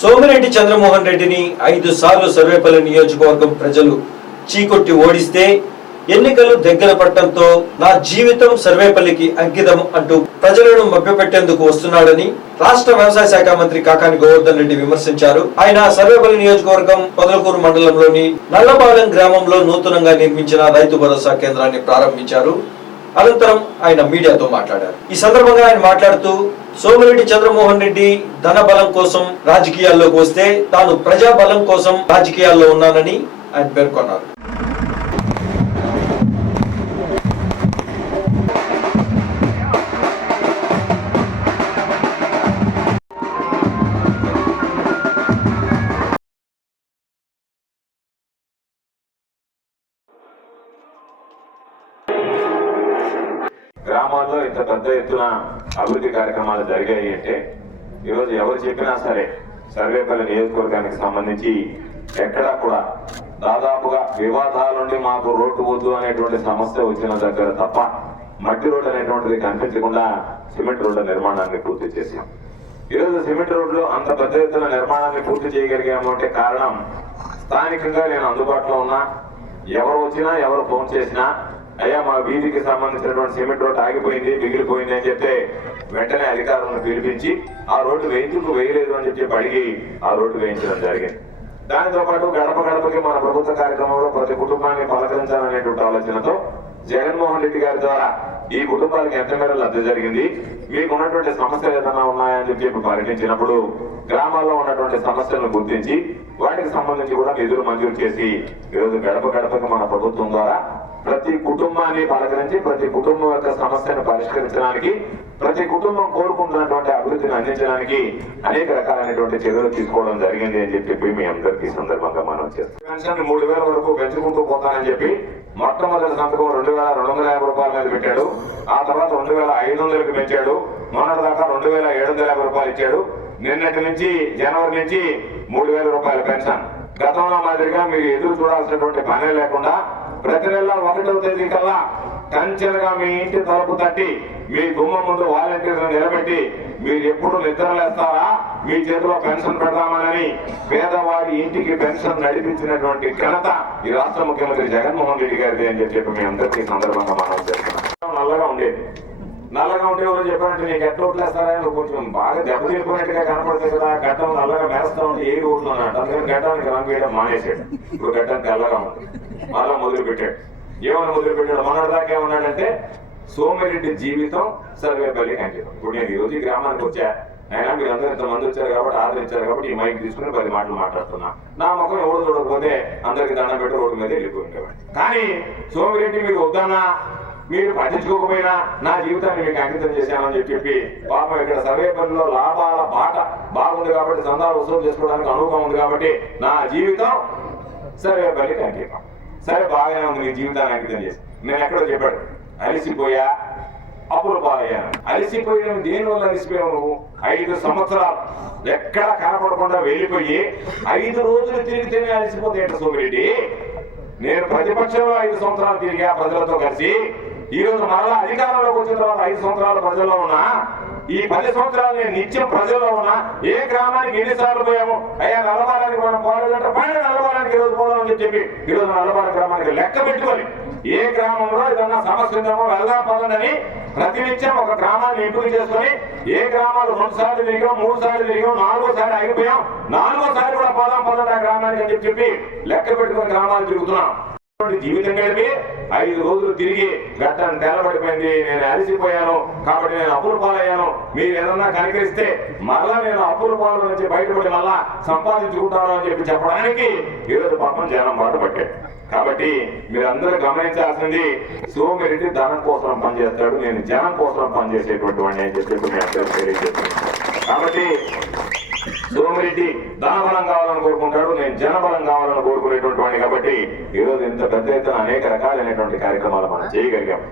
సోమిరెడ్డి చంద్రమోహన్ రెడ్డిని ఐదు సార్లు సర్వేపల్లి నియోజకవర్గం ప్రజలు చీకొట్టి ఓడిస్తే ఎన్నికలు దగ్గర పడటంతో నా జీవితం సర్వేపల్లికి అంకితం అంటూ ప్రజలను మభ్యపెట్టేందుకు వస్తున్నాడని రాష్ట్ర వ్యవసాయ శాఖ మంత్రి కాకాని గోవర్ధన్ రెడ్డి విమర్శించారు. ఆయన సర్వేపల్లి నియోజకవర్గం పొదలకూరు మండలంలోని నల్లపాలెం గ్రామంలో నూతనంగా నిర్మించిన రైతు భరోసా కేంద్రాన్ని ప్రారంభించారు. అనంతరం ఆయన మీడియాతో మాట్లాడారు. ఈ సందర్భంగా ఆయన మాట్లాడుతూ సోమిరెడ్డి చంద్రమోహన్ రెడ్డి ధన బలం కోసం రాజకీయాల్లోకి వస్తే తాను ప్రజా బలం కోసం రాజకీయాల్లో ఉన్నానని ఆయన పేర్కొన్నారు. గ్రామాల్లో ఇంత పెద్ద ఎత్తున అభివృద్ధి కార్యక్రమాలు జరిగాయి అంటే ఈరోజు ఎవరు చెప్పినా సరే సర్వేపల్లి నియోజకవర్గానికి సంబంధించి ఎక్కడా కూడా దాదాపుగా వివాదాల నుండి మాకు రోడ్డు వద్దు అనేటువంటి సమస్య వచ్చిన దగ్గర తప్ప మట్టి రోడ్డు అనేటువంటిది కనిపించకుండా సిమెంట్ రోడ్ల నిర్మాణాన్ని పూర్తి చేశాం. ఈరోజు సిమెంట్ రోడ్లు అంత పెద్ద ఎత్తున నిర్మాణాన్ని పూర్తి చేయగలిగాము అంటే కారణం స్థానికంగా నేను అందుబాటులో ఉన్నా. ఎవరు వచ్చినా ఎవరు ఫోన్ చేసినా అయ్యా మా వీధికి సంబంధించినటువంటి సిమెంట్ రోడ్ ఆగిపోయింది మిగిలిపోయింది అని చెప్తే వెంటనే అధికారులను పిలిపించి ఆ రోడ్డు వేయించుకు వేయలేదు అని చెప్పి అడిగి ఆ రోడ్డు వేయించడం జరిగింది. దానితో పాటు గడప గడపకి మన ప్రభుత్వ కార్యక్రమంలో ప్రతి కుటుంబాన్ని పలకరించాలనేటువంటి ఆలోచనతో జగన్మోహన్ రెడ్డి గారి ద్వారా ఈ కుటుంబాలకు ఎంత మేర లబ్ధి జరిగింది? మీకు ఉన్నటువంటి సమస్యలు ఏదైనా ఉన్నాయని చెప్పి పరిగణించినప్పుడు గ్రామాల్లో ఉన్నటువంటి సమస్యలను గుర్తించి వాటికి సంబంధించి కూడా నిధులు మంజూరు చేసి ఈరోజు గడప గడపకి మన ప్రభుత్వం ద్వారా ప్రతి కుటుంబాన్ని పలకరించి ప్రతి కుటుంబం యొక్క సమస్యను పరిష్కరించడానికి ప్రతి కుటుంబం కోరుకుంటున్నటువంటి అభివృద్ధిని అందించడానికి అనేక రకాలైనటువంటి చర్యలు తీసుకోవడం జరిగింది అని చెప్పి మీ అందరికీ సందర్భంగా మనం చేస్తాం మూడు వేల వరకు పెంచుకుంటూ పోతానని చెప్పి మొట్టమొదటి సంతకం రెండు వేల రెండు వందల యాభై రూపాయల మీద పెట్టాడు. ఆ తర్వాత రెండు వేల ఐదు వందలకి పెంచాడు. మొన్నటి దాకా రెండు వేల ఏడు వందల యాభై రూపాయలు ఇచ్చాడు. నిన్నటి నుంచి జనవరి నుంచి మూడు వేల రూపాయల పెన్షన్. గతంలో మాదిరిగా మీరు ఎదురు చూడాల్సినటువంటి పనే లేకుండా ప్రతి నెల ఒకటో తేదీ కల్లా కంచెలుగా మీ ఇంటి తలుపు తట్టి మీ గుమ్మం ముందు వాలంటీర్లు నిలబెట్టి మీరు ఎప్పుడు నిద్రలేస్తారా మీ చేతిలో పెన్షన్ పెడదామని పేదవాడి ఇంటికి పెన్షన్ నడిపించినటువంటి ఘనత ఈ రాష్ట్ర ముఖ్యమంత్రి జగన్మోహన్ రెడ్డి గారిది అని చెప్పి మీ అందరికీ సందర్భంగా మనం చేస్తున్నాం నల్లగా ఉండేది నల్లగా ఉంటే ఎవరు చెప్పారంటే నీకు ఎట్లా ఓట్లేస్తారా కొంచెం బాగా దెబ్బతిరిపోయినట్టుగా కనపడుతుంది కదా. గడ్డం నల్లగా మేస్తా ఉంటే ఏ ఊర్లో అన్నట్టు అందుకని గడ్డానికి రంగు వేయడం మానేసాడు ఇప్పుడు గడ్డం తెల్లగా ఉంది. మళ్ళా మొదలు పెట్టాడు ఏమని మొదలు పెట్టాడు మొన్నటి ఏమన్నాడంటే సోమిరెడ్డి జీవితం సర్వేపల్లి అంకితం ఇప్పుడు నేను ఈ రోజు గ్రామానికి వచ్చా. అయినా మీరు అందరూ ఇంతమంది వచ్చారు కాబట్టి ఆదరించారు కాబట్టి ఈ మైక్ తీసుకుని పది మాటలు మాట్లాడుతున్నా. నా ముఖం ఎవరు చూడకపోతే అందరికి దండం పెట్టి రోడ్డు మీద వెళ్ళిపోయింది కానీ సోమిరెడ్డి మీరు వద్దన్నా మీరు పట్టించుకోకపోయినా నా జీవితాన్ని మీకు అంకితం చేశానని చెప్పి పాపం ఇక్కడ సర్వేపల్లిలో లాభాల బాట బాగుంది కాబట్టి చందాలు వసూలు చేసుకోవడానికి అనుభవం ఉంది కాబట్టి నా జీవితం సర్వేపల్లికి అంకితం సరే బాగానే ఉంది నీ జీవితాన్ని అంకితం చేసి. నేను ఎక్కడో చెప్పాడు అలిసిపోయా? అప్పులు పాలయ్యాను అలిసిపోయిన దేని వల్ల అలిసిపోయావు నువ్వు? ఐదు సంవత్సరాలు ఎక్కడా కనపడకుండా వెళ్ళిపోయి ఐదు రోజులు తిరిగితేనే అలిసిపోతే ఏంట సోమిరెడ్డి? నేను ప్రతిపక్షంలో ఐదు సంవత్సరాలు తిరిగా ప్రజలతో కలిసి ఈ రోజు మరలా అధికారంలోకి వచ్చిన తర్వాత ఐదు సంవత్సరాలు ప్రజల్లో ఉన్నా ఈ పది సంవత్సరాలు నేను నిత్యం ప్రజల్లో ఉన్నా ఏ గ్రామానికి ఎన్నిసార్లు పోయాము అయ్యా నల్లబారానికి మనం పోలేదంటే పైన నల్లబారానికి అని చెప్పి ఈరోజు రోజు గ్రామానికి లెక్క పెట్టుకొని ఏ గ్రామంలో ఏదన్నా సమస్య ఉందేమో వెళ్దాం పదండి ప్రతినిత్యం ఒక గ్రామాన్ని ఎంపిక చేసుకొని ఏ గ్రామాలు రెండు సార్లు తిరిగాం మూడు సార్లు తిరిగాం నాలుగోసారి ఆగిపోయాం. నాలుగోసారి కూడా పదాం పదండి ఆ గ్రామానికి అని చెప్పి లెక్క పెట్టుకుని గ్రామాలు తిరుగుతున్నాం. జీవితం గడిపి ఐదు రోజులు తిరిగి గడ్డం తెల్లబడిపోయింది. నేను అలసిపోయాను. కాబట్టి నేను అప్పుల పాలయ్యాను. మీరు ఏదన్నా కనికరిస్తే మరలా నేను అప్పుల పాల నుంచి బయటపడి మళ్ళా సంపాదించుకుంటాను అని చెప్పి చెప్పడానికి ఈరోజు పాపం జనం మాట పట్టాడు కాబట్టి మీరందరూ గమనించాల్సింది సోమిరెడ్డి ధనం కోసం పనిచేస్తాడు. నేను జనం కోసం పనిచేసేటువంటి వాడిని అని చెప్పి కాబట్టి రెడ్డి ధనబలం కావాలని కోరుకుంటాడు నేను జనబలం కావాలని కోరుకునేటువంటి వాడిని కాబట్టి ఈ రోజు ఇంత పెద్ద ఎత్తున అనేక రకాలైనటువంటి కార్యక్రమాలు మనం చేయగలిగాం.